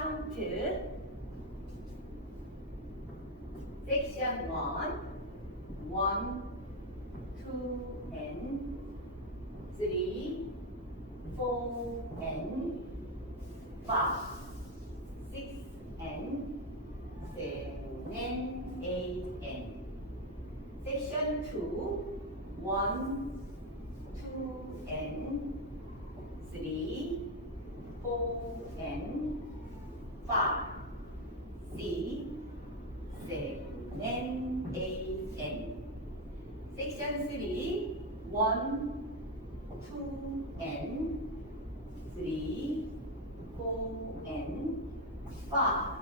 count section 1 1 2 and 3 4 and 5 6 and 7 and 8 and section 2 1 2 and 3 4 and 5 6 7 and 8 and section 3 1 2 and 3 4 and 5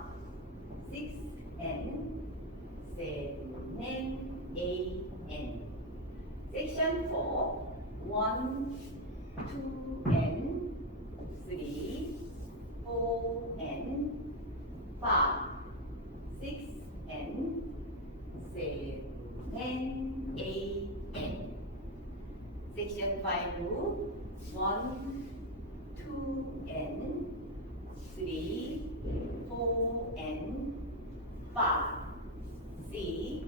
6 and 7 and 8 and section 4 1 2 and 3 4 and 5 6 and 7 and 8 and section 5 1 2 and 3 4 and 5 6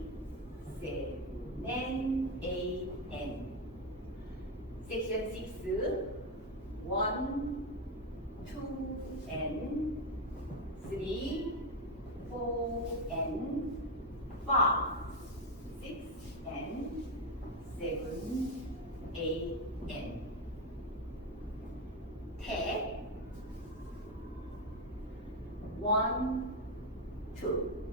7 and 8 and section 6 1 2 and 3 4 and 5 6 and 7 8 and 1 2